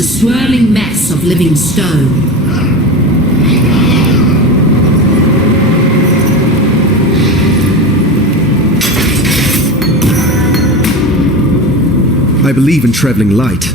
a swirling mess of living stone. I believe in traveling light.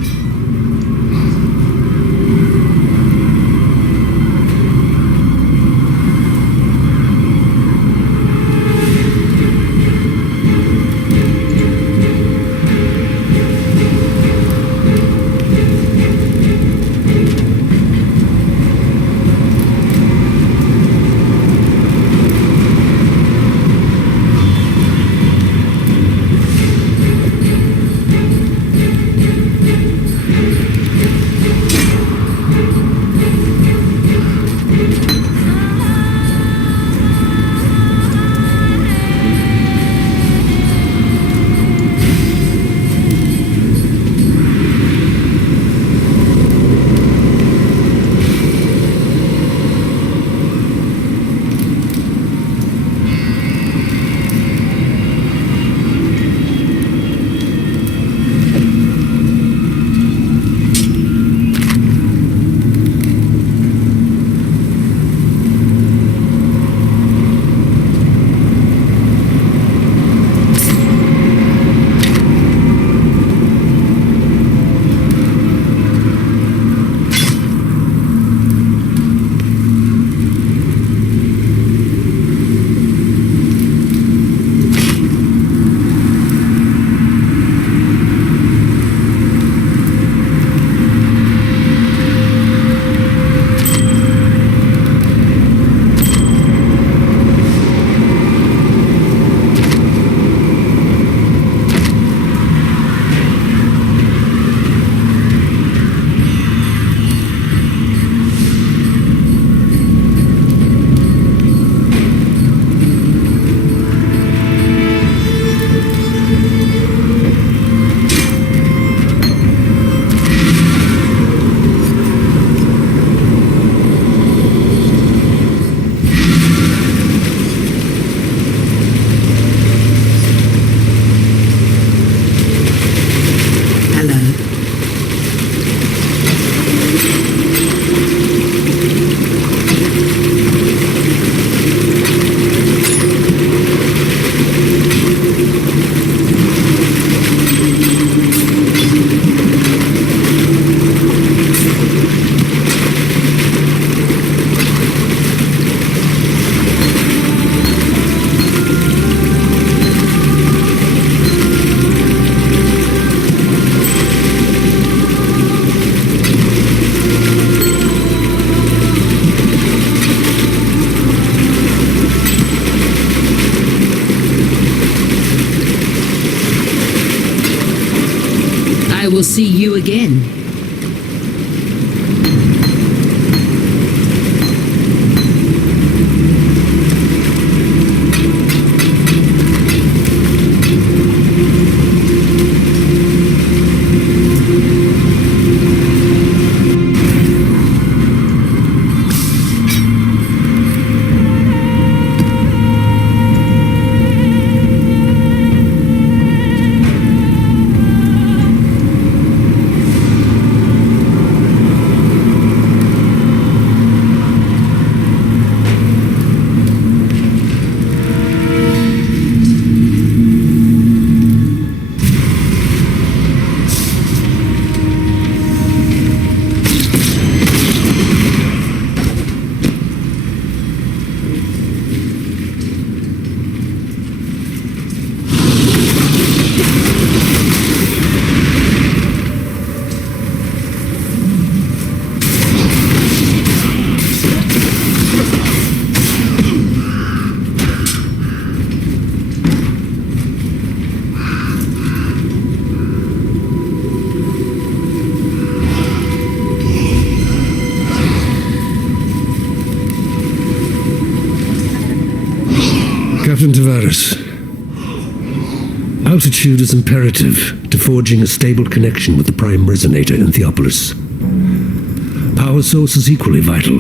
I will see you again. Captain Tavares, altitude is imperative to forging a stable connection with the prime resonator in Theopolis. Power source is equally vital.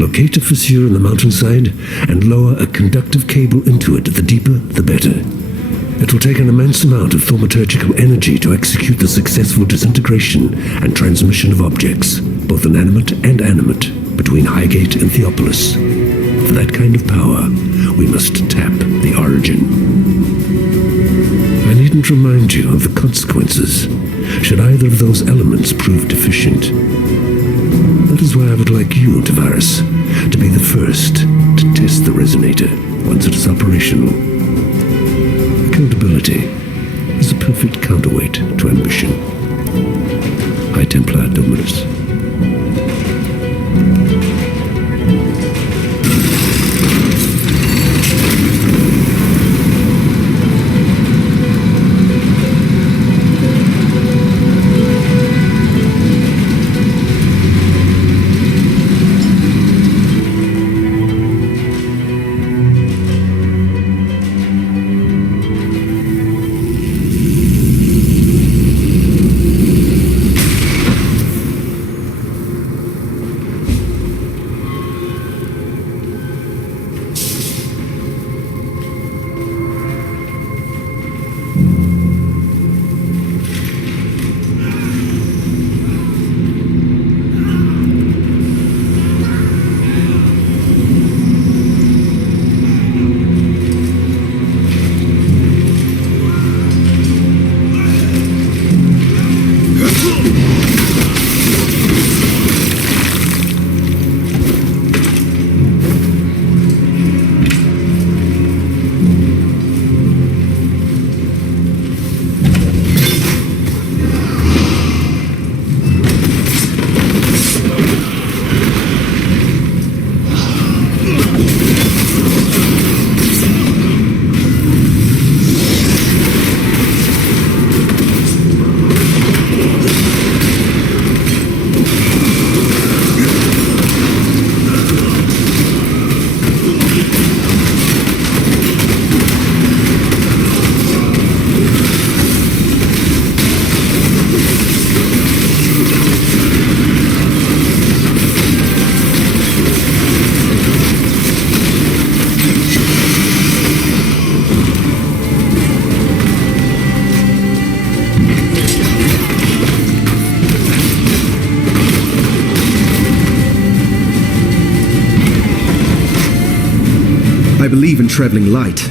Locate a fissure in the mountainside and lower a conductive cable into it. The deeper, the better. It will take an immense amount of thaumaturgical energy to execute the successful disintegration and transmission of objects, both inanimate and animate, between Highgate and Theopolis. For that kind of power, we must tap the origin. I needn't remind you of the consequences should either of those elements prove deficient. That is why I would like you, Tavares, to be the first to test the resonator once it is operational. Accountability is a perfect counterweight to ambition. High Templar Dominus. I believe in traveling light.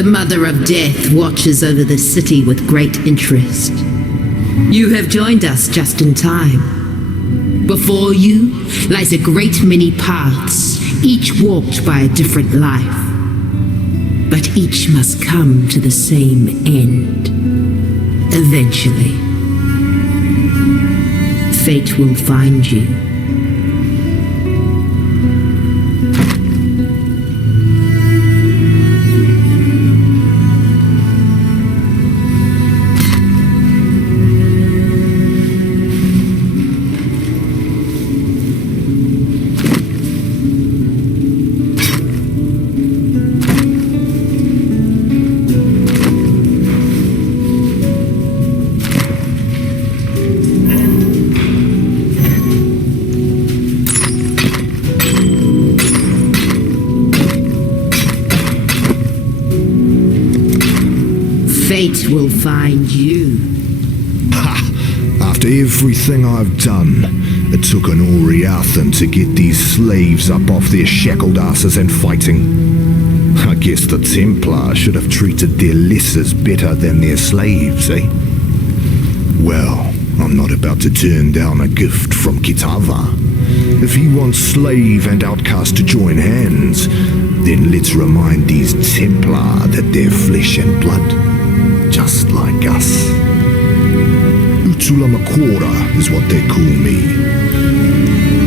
The Mother of Death watches over the city with great interest. You have joined us just in time. Before you lies a great many paths, each walked by a different life. But each must come to the same end. Eventually. Fate will find you. Fate will find you. After everything I've done, it took an Oriathan to get these slaves up off their shackled asses and fighting. I guess the Templar should have treated their lessers better than their slaves, eh? Well, I'm not about to turn down a gift from Kitava. If he wants slave and outcast to join hands, then let's remind these Templar that they're flesh and blood. Just like us. Utulamakora is what they call me.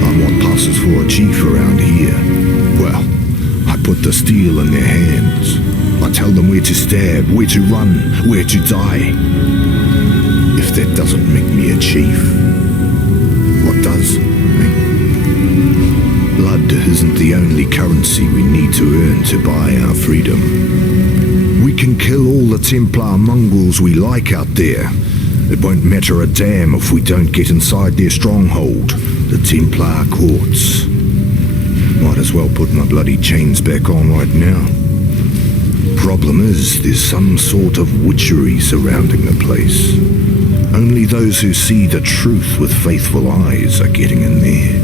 I'm what passes for a chief around here. Well, I put the steel in their hands. I tell them where to stab, where to run, where to die. If that doesn't make me a chief, what does? Blood isn't the only currency we need to earn to buy our freedom. We can kill all the Templar mongrels we like out there. It won't matter a damn if we don't get inside their stronghold, the Templar courts. Might as well put my bloody chains back on right now. Problem is, there's some sort of witchery surrounding the place. Only those who see the truth with faithful eyes are getting in there.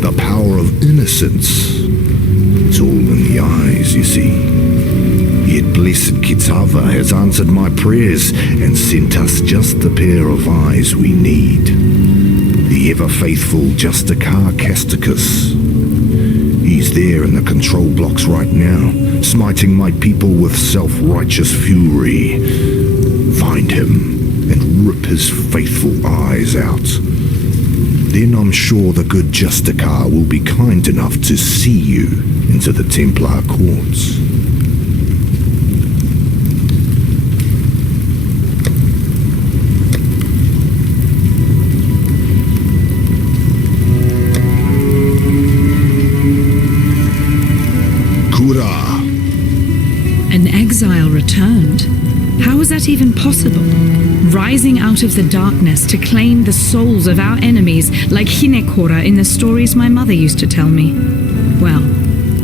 The power of innocence, it's all in the eyes, you see. Yet blessed Kitava has answered my prayers and sent us just the pair of eyes we need. The ever-faithful Justikar Casticus. He's there in the control blocks right now, smiting my people with self-righteous fury. Find him and rip his faithful eyes out. Then I'm sure the good Justikar will be kind enough to see you into the Templar courts. An exile returned. How was that even possible? Rising out of the darkness to claim the souls of our enemies like Hinekora in the stories my mother used to tell me. Well,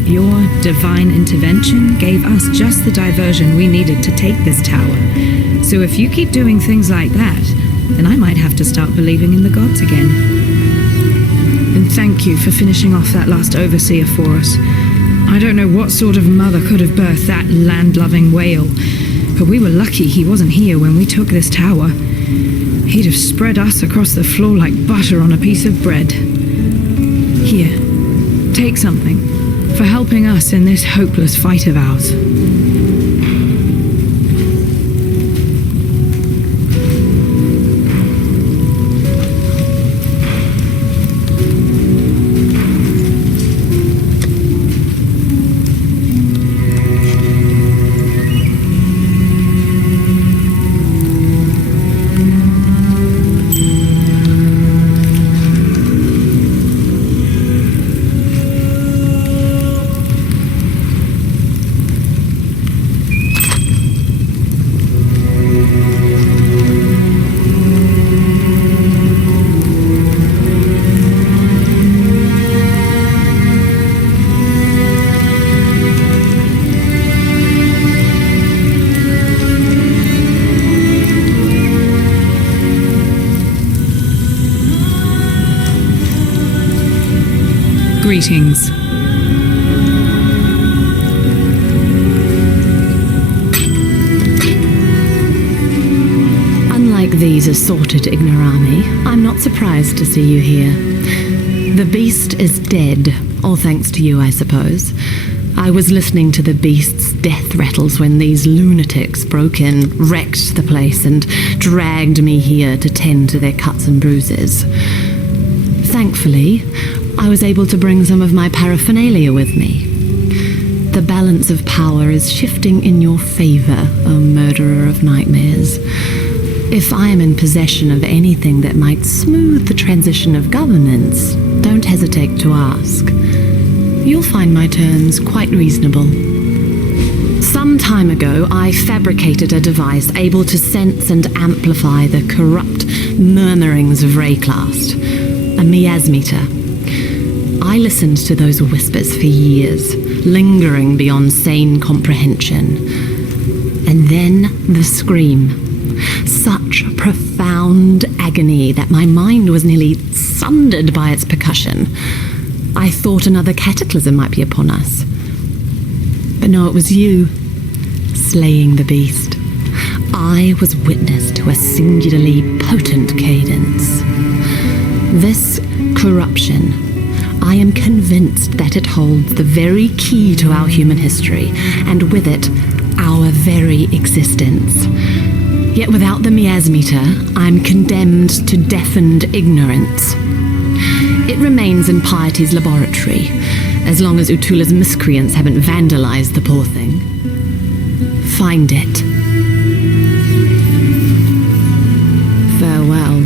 your divine intervention gave us just the diversion we needed to take this tower. So if you keep doing things like that, then I might have to start believing in the gods again. And thank you for finishing off that last overseer for us. I don't know what sort of mother could have birthed that land-loving whale, but we were lucky he wasn't here when we took this tower. He'd have spread us across the floor like butter on a piece of bread. Here, take something for helping us in this hopeless fight of ours. Greetings. Like these assorted ignorami, I'm not surprised to see you here. The beast is dead, all thanks to you, I suppose. I was listening to the beast's death rattles when these lunatics broke in, wrecked the place, and dragged me here to tend to their cuts and bruises. Thankfully, I was able to bring some of my paraphernalia with me. The balance of power is shifting in your favor, O murderer of nightmares. If I am in possession of anything that might smooth the transition of governance, don't hesitate to ask. You'll find my terms quite reasonable. Some time ago, I fabricated a device able to sense and amplify the corrupt murmurings of Rayclast, a miasmeter. I listened to those whispers for years, lingering beyond sane comprehension. And then the scream. Such profound agony that my mind was nearly sundered by its percussion. I thought another cataclysm might be upon us. But no, it was you, slaying the beast. I was witness to a singularly potent cadence. This corruption, I am convinced that it holds the very key to our human history, and with it, our very existence. Yet without the miasmeter, I'm condemned to deafened ignorance. It remains in Piety's laboratory, as long as Utula's miscreants haven't vandalized the poor thing. Find it. Farewell.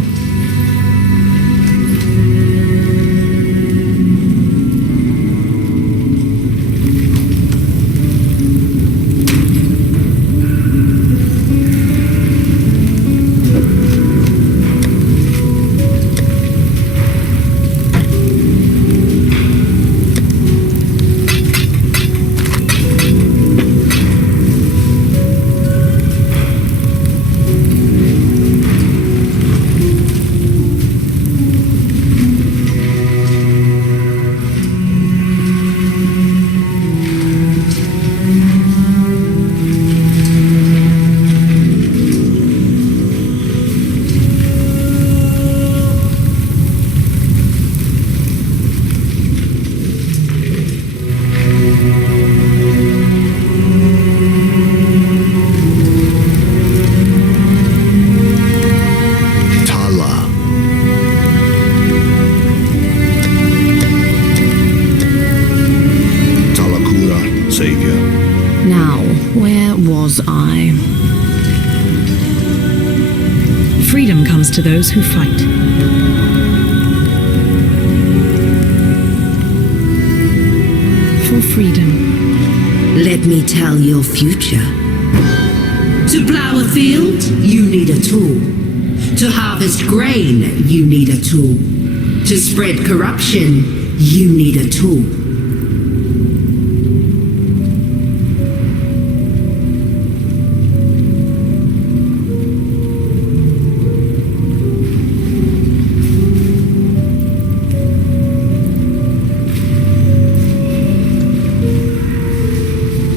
Freedom comes to those who fight. For freedom. Let me tell your future. To plow a field, you need a tool. To harvest grain, you need a tool. To spread corruption, you need a tool.